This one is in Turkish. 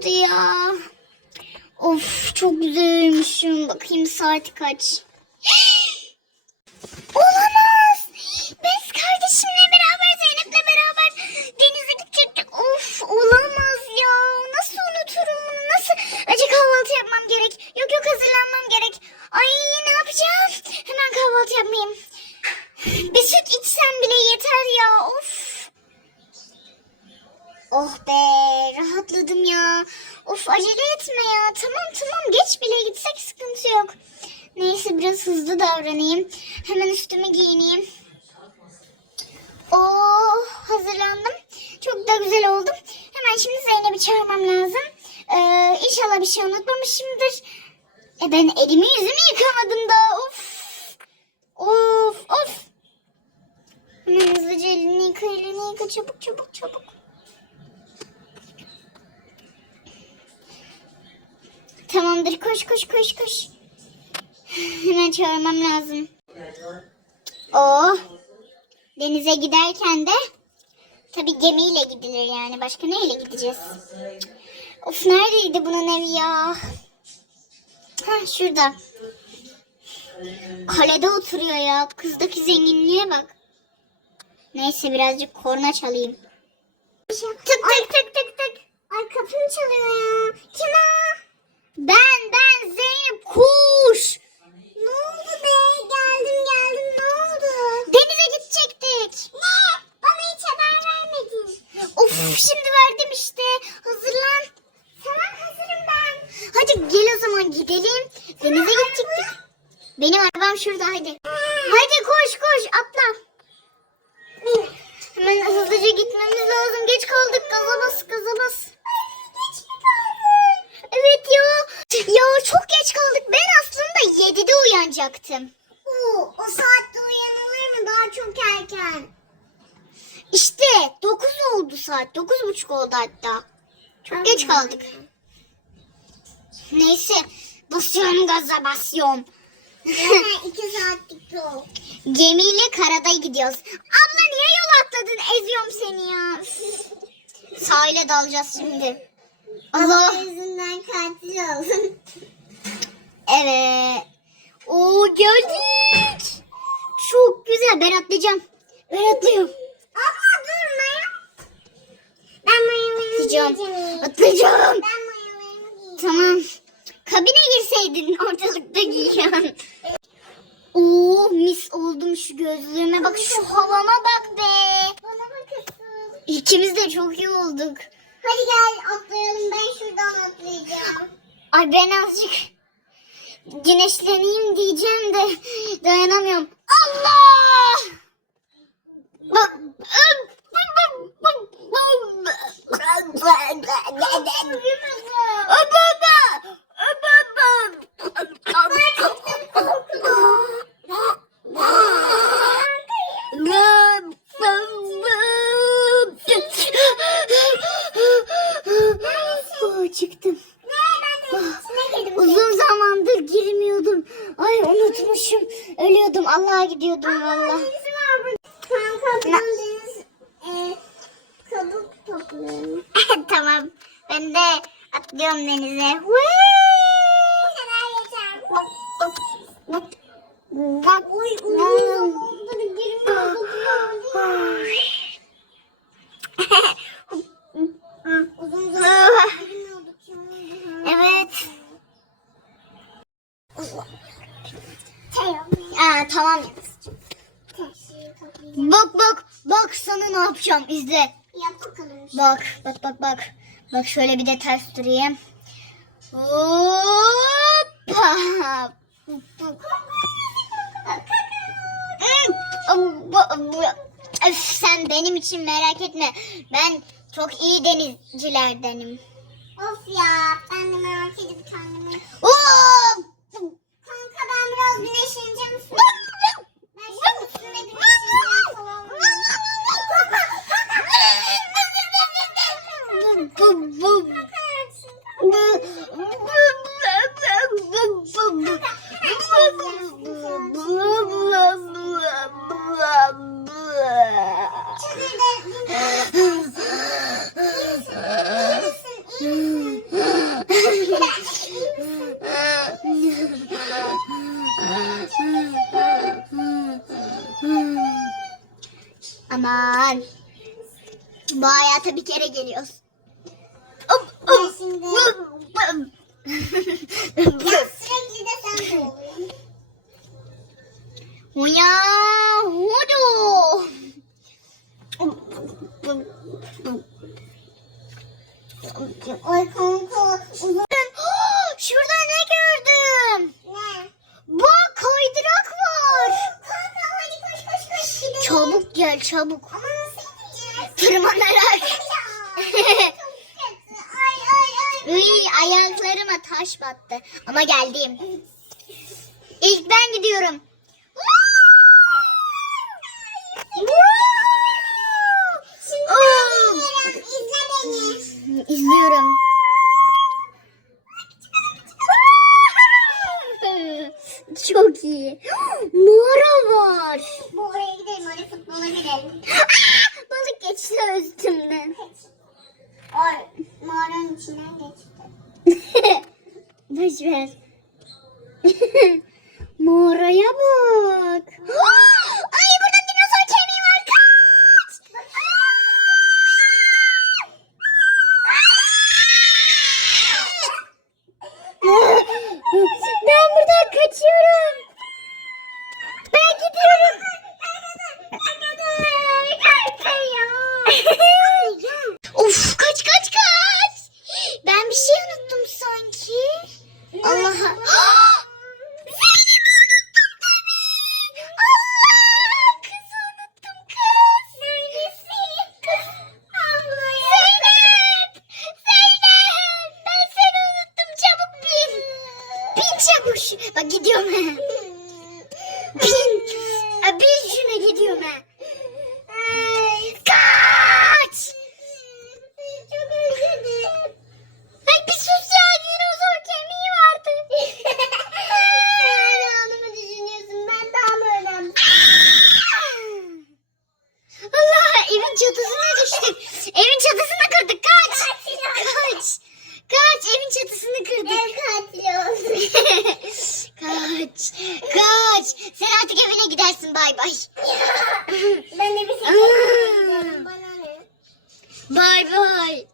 oldu ya. Of çok güzel. Bakayım saat kaç. Olamaz. Biz kardeşimle beraber Zeynep'le beraber denize gidecektik. Of olamaz ya. Nasıl unuturum bunu? Nasıl? Acı kahvaltı yapmam gerek. Yok yok hazırlanmam gerek. Ay ne yapacağım? Hemen kahvaltı yapmayayım. Bir süt içsem bile yeter ya. Of. Oh be rahatladım ya. Of acele etme ya. Tamam tamam geç bile gitsek sıkıntı yok. Neyse biraz hızlı davranayım. Hemen üstümü giyineyim. Oh hazırlandım. Çok da güzel oldum. Hemen şimdi Zeynep'i çağırmam lazım. Ee, inşallah bir şey unutmamışımdır. E ben elimi yüzümü yıkamadım da. Of. Of of. Hemen hızlıca elini yıka elini yıka çabuk çabuk çabuk. Tamamdır koş koş koş koş. Hemen çağırmam lazım. Oh. Denize giderken de tabii gemiyle gidilir yani. Başka neyle gideceğiz? Of neredeydi bunun evi ya? Ha şurada. Kalede oturuyor ya. Kızdaki zenginliğe bak. Neyse birazcık korna çalayım. Tık tık tık tık tık. Ay kapım çalıyor ya. Kim o? Ben ben Zeynep kuş. Ne oldu be? Geldim geldim ne oldu? Denize gidecektik. Ne? Bana hiç haber vermedin. Of şimdi verdim işte. Hazırlan. Tamam hazırım ben. Hadi gel o zaman gidelim. Denize gidecektik. Benim arabam şurada hadi. Hadi uyanacaktım. Oo, o saatte uyanılır mı? Daha çok erken. İşte 9 oldu saat. 9.30 oldu hatta. Çok geç kaldık. Neyse. Basıyorum gaza basıyorum. iki saatlik yol. Gemiyle karada gidiyoruz. Abla niye yol atladın? Eziyorum seni ya. Sahile dalacağız şimdi. Allah. yüzünden katil oldun. Evet. Oo geldik. Çok güzel. Ben atlayacağım. Ben atlıyorum. Abla durma ya. Ben mayolarımı atlayacağım. Atlayacağım. Ben mayolarımı giyeceğim. Tamam. Kabine girseydin ortalıkta giyiyorsun. Oo mis oldum şu gözlüğüme bak şu havama bak be. Bana bakasın. İkimiz de çok iyi olduk. Hadi gel atlayalım ben şuradan atlayacağım. Ay ben azıcık güneşleneyim diyeceğim de dayanamıyorum. Allah! Oh, Unutmuşum. Ölüyordum. Allah'a gidiyordum valla. Kanka ben deniz e, kabuk topluyorum. tamam. Ben de atlıyorum denize. Evet. Aa, tamam. Toplayacağım. Bak bak. Bak sana ne yapacağım. İzle. Yap bakalım. Bak bak bak bak. Bak şöyle bir de ters durayım. Hoppa. Öf, sen benim için merak etme. Ben çok iyi denizcilerdenim. Of ya ben de merak edip kendimi. Oo! Aman. Bu hayata bir kere geliyoruz. Şimdi... Ya sürekli de sen de oluyorsun. Huya hudu. Ay kanka uzun Şurada ne gördüm? ne? Bak kaydırak var. Kanka hadi koş koş koş gidelim. Çabuk gel çabuk. Ama nasıl gideceğiz? Tırmanarak. Ay ay ay. Iy, ayaklarıma taş battı. Ama geldim. İlk ben gidiyorum. İzliyorum. Çok iyi. Mağara var. Bu oraya gidelim. Oraya futbola gidelim. Balık geçti üstümden. Or mağaranın içinden geçti. Boş ver. Mağaraya bak. Şu- Bak gidiyorum. Bin. Bin şuna gidiyorum. Kaç. Çok özledim. Ay bir sus ya dinozor kemiği vardı. Hala onu mu düşünüyorsun? Ben daha mı önemli? Allah evin çatısına düştük. Evin çatısını kırdık kaç. Kaç. Kaç evin çatısını kırdık. Gel Kaç. Kaç. Sen artık evine gidersin bay bay. ben de bir şey Bana? Bay bay.